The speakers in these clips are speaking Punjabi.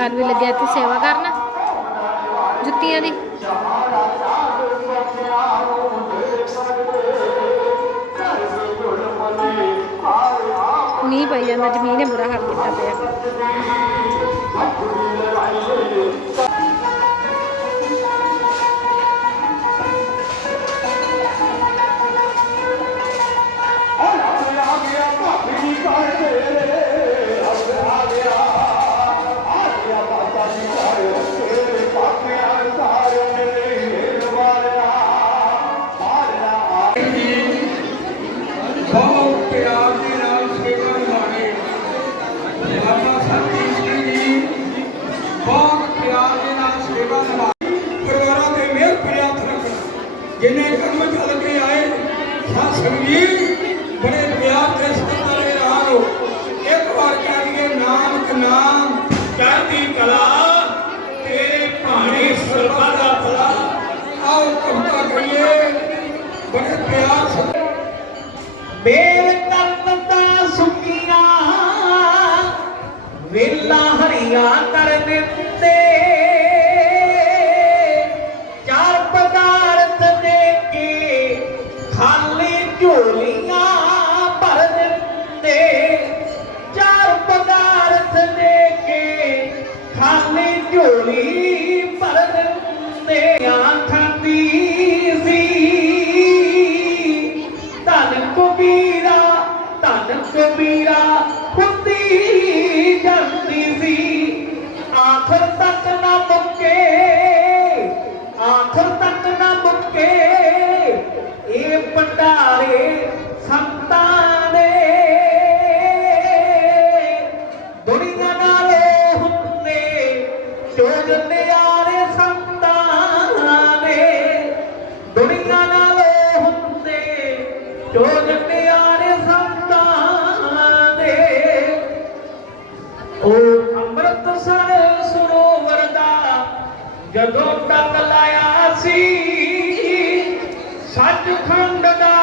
ਸਰਕਾਰ ਵੀ ਲੱਗਿਆ ਇੱਥੇ ਸੇਵਾ ਕਰਨ। ਜੁੱਤੀਆਂ ਦੀ। ਮੀਂਹ ਪਈ ਜਾਂਦਾ, ਜ਼ਮੀਨ ਨੇ ਬੁਰਾ ਹਾਲ ਕੀਤਾ ਪਿਆ। ਬਹੁਤ ਪਿਆਰ ਦੇ ਨਾਲ ਸੇਵਾ ਨਿਭਾਵੇ ਬਾਬਾ ਸਾਹਿਬ ਜੀ ਬਹੁਤ ਪਿਆਰ ਦੇ ਨਾਲ ਸੇਵਾ ਨਿਭਾਵੇ ਪਰਿਵਾਰਾਂ ਦੇ ਮਿਹਰ ਪ੍ਰਿਆਤ ਰੱਖਣ। ਜਿਨੇ ਕਰਮ ਚੱਲ ਕੇ ਆਏ ਸਾ ਸੰਗੀਤ ਬੜੇ ਪਿਆਰ ਦੇ ਸਤਿਕਾਰ ਦੇ ਨਾਲ ਇੱਕ ਵਾਰ ਕਹਿ ਲਈਏ ਨਾਨਕ ਨਾਮ ਚੜ੍ਹਦੀ ਕਲਾ। ਬੇਲ ਤਨ ਤਾ ਸੁਕੀਆਂ ਵੇਲਾ ਹਰੀਆਂ ਕਰਨ ਤੇ ਕਬੀਰਾ ਹੁੰਦੀ ਜਾਂਦੀ ਸੀ। ਆਖਰ ਤੱਕ ਨਾ ਮੁੱਕੇ, ਆਖਰ ਤੱਕ ਨਾ ਮੁੱਕੇ, ਇਹ ਭੰਡਾਰੇ ਸੰਤਾਂ ਦੇ ਦੁਨੀਆ ਨਾਲ ਹੁੰਦੇ ਚੋਜਨੇ ਆਰੇ ਸੰਤਾਂ ਨੇ। ਦੁਨੀਆ ਨਾਲ ਹੁੰਦੇ ਚੋਜ খান বেটা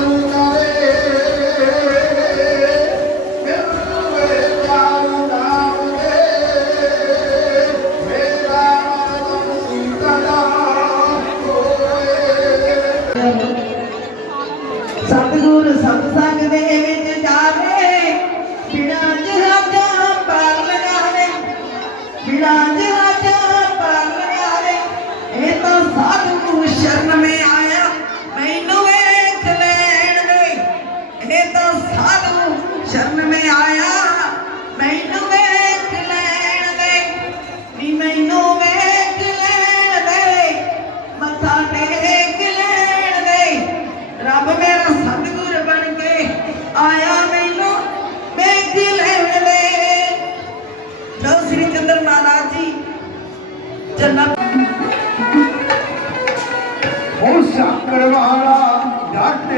não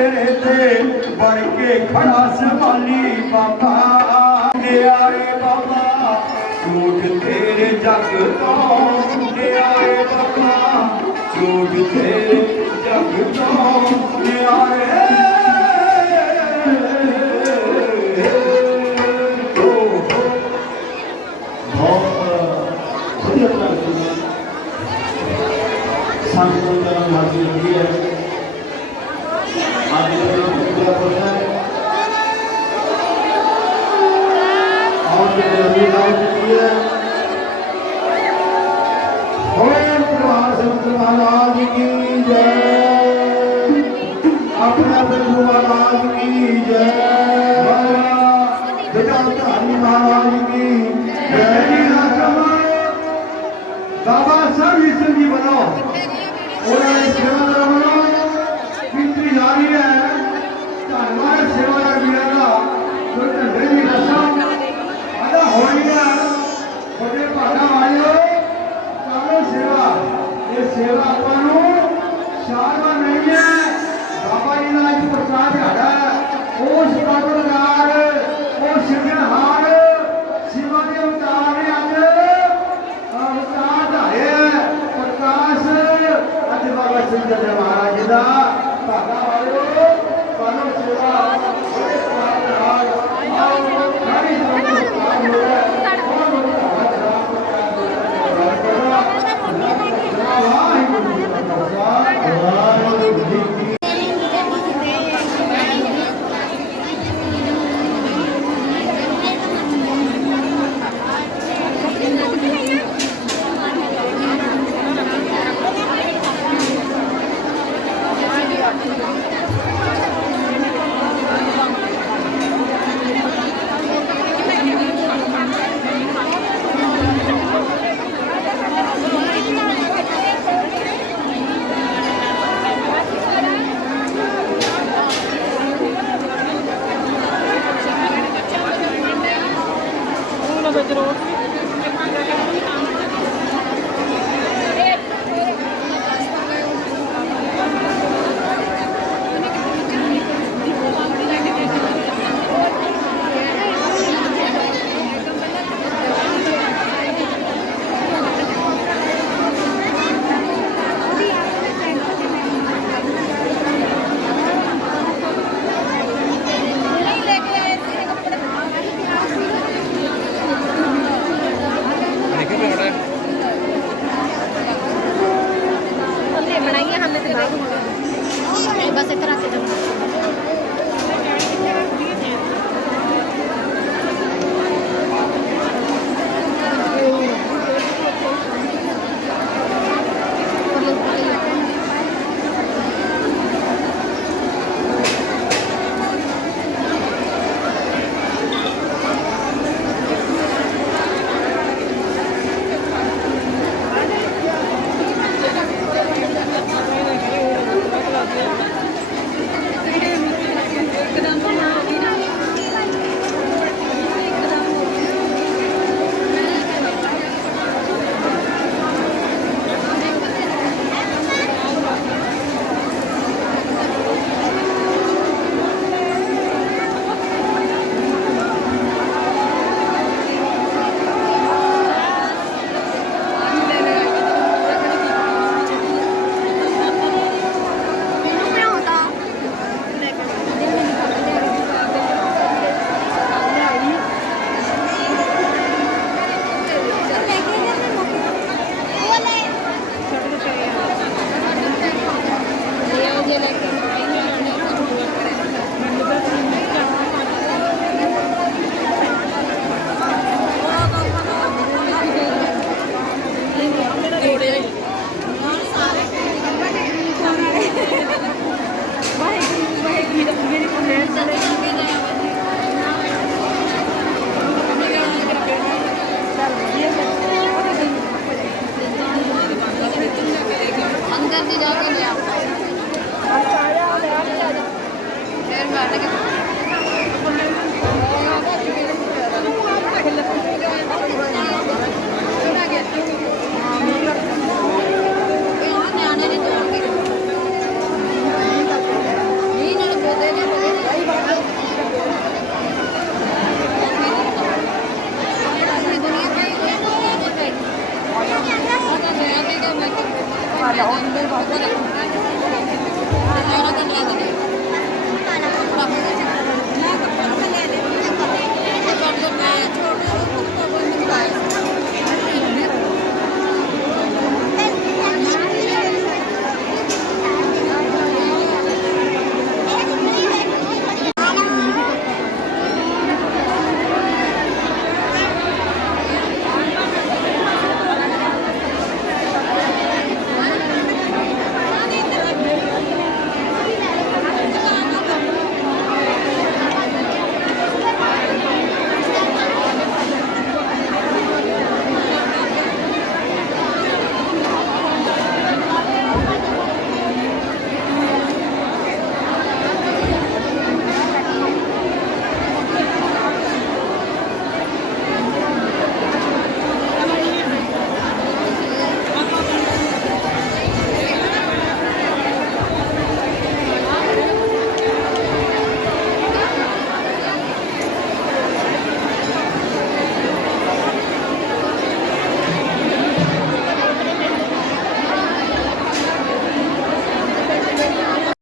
ਤੇਰੇ ਤੇ ਬੜ ਕੇ ਖੜਾ ਸਵਾਲੀ ਬਾਬਾ। ਨਿਆਰੇ ਬਾਬਾ, ਝੂਠ ਤੇਰੇ ਜਗ ਤੋਂ। ਨਿਆਰੇ ਬਾਬਾ, ਝੂਠ ਤੇਰੇ ਜਗ ਤੋਂ। ਨਿਆਰੇ Allah, we give you ਇਹ ਸੇਵਾ ਆਪਾਂ ਨੂੰ ਸ਼ਾਰਵਾ ਨਹੀਂ ਹੈ। ਬਾਬਾ ਜੀ ਦਾ ਅੱਜ ਪ੍ਰਕਾਸ਼ ਦਿਹਾੜਾ ਉਹ ਸਿਕੰਦਰਗਾਰ ਉਹ ਸਿਰਜਣਹਾਰ ਸਿਵਾ ਦੇ ਅਵਤਾਰ ਨੇ ਅੱਜ। ਅਵਤਾਰ ਧਾਰੇ ਪ੍ਰਕਾਸ਼ ਅੱਜ ਬਾਬਾ ਸਿੰਦਰ ਦੇ